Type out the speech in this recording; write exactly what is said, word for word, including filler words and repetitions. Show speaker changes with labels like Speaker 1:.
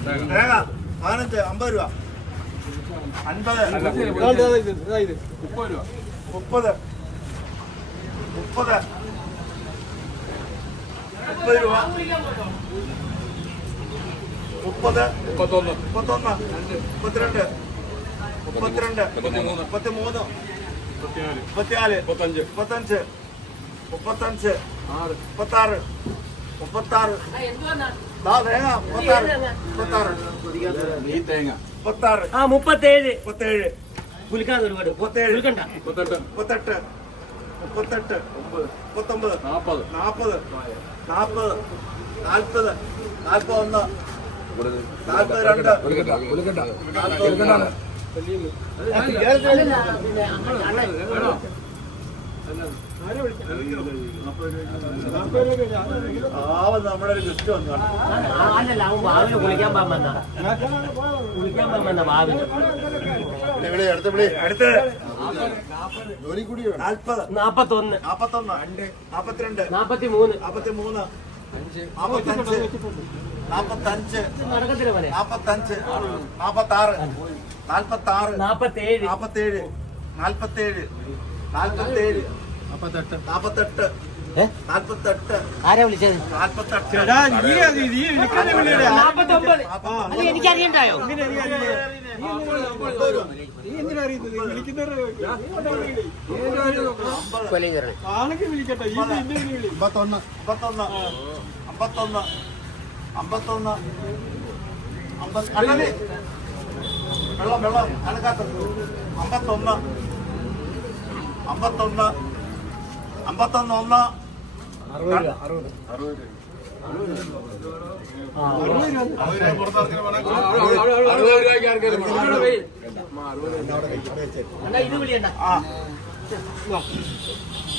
Speaker 1: തേങ്ങ പതിനഞ്ച് അമ്പത് രൂപ അൻപത് മുപ്പത് രൂപ മുപ്പത് മുപ്പത് മുപ്പത് രൂപ മുപ്പത് മുപ്പത്തൊന്ന് മുപ്പത്തൊന്ന് മുപ്പത്തിരണ്ട് മുപ്പത്തിരണ്ട് മുപ്പത്തി മൂന്ന് മുപ്പത്തിനാല് മുപ്പത്തഞ്ച് മുപ്പത്തഞ്ച് മുപ്പത്തഞ്ച് മുപ്പത്താറ് മുപ്പത്താറ് തേങ്ങ മുപ്പത്താറ് മുപ്പത്താറ് മുപ്പത്താറ്
Speaker 2: ആ മുപ്പത്തേഴ്
Speaker 1: മുപ്പത്തേഴ്
Speaker 2: പുലിക്കാതെ ഒരുപാട്
Speaker 1: മുപ്പത്തേഴ്
Speaker 2: മുപ്പത്തെട്ട്
Speaker 1: മുപ്പത്തെട്ട് മുപ്പത്തെട്ട് മുപ്പത്തൊമ്പത് നാൽപ്പത് നാൽപ്പത് നാൽപ്പത് നാൽപ്പത് നാൽപ്പത്തൊന്ന് നാൽപ്പത് രണ്ട് നമ്മുടെ ഒരു ഗസ്റ്റ് വന്നു
Speaker 2: അല്ലല്ല അവൻ ഭാവിന് കുളിക്കാൻ പോകാൻ വന്ന കുളിക്കാൻ പോകാൻ വന്ന ഭാവിന്
Speaker 1: അടുത്ത് നാൽപ്പത്
Speaker 2: നാപ്പത്തൊന്ന്
Speaker 1: നാപ്പത്തൊന്ന് നാപ്പത്തിരണ്ട്
Speaker 2: നാപ്പത്തി മൂന്ന്
Speaker 1: നാപ്പത്തി മൂന്ന് നാപ്പത്തഞ്ച് നാപ്പത്തഞ്ച്
Speaker 2: നടക്കത്തില്ല പോലെ
Speaker 1: നാപ്പത്തഞ്ച് നാപ്പത്താറ് നാൽപ്പത്താറ്
Speaker 2: നാപ്പത്തേഴ്
Speaker 1: നാപ്പത്തേഴ് നാൽപ്പത്തേഴ് നാൽപ്പത്തേഴ് നാപ്പത്തെട്ട് നാൽപ്പത്തെട്ട്
Speaker 2: ആരാ വിളിച്ചത്
Speaker 1: നാൽപ്പത്തെട്ട്
Speaker 2: നാപ്പത്തൊമ്പത് അത് എനിക്കറിയണ്ടായോ
Speaker 1: അമ്പത്തൊന്ന് അമ്പത്തൊന്ന് അമ്പത്തൊന്ന് അമ്പത്തൊന്ന് അമ്പത് അണ്ണനെ വെള്ളം വെള്ളം അനക്കാത്തത് അമ്പത്തൊന്ന് അമ്പത്തൊന്ന് അമ്പത്തൊന്ന് ഒന്ന്
Speaker 2: ഇത് വിളിയണ്ട
Speaker 1: ആ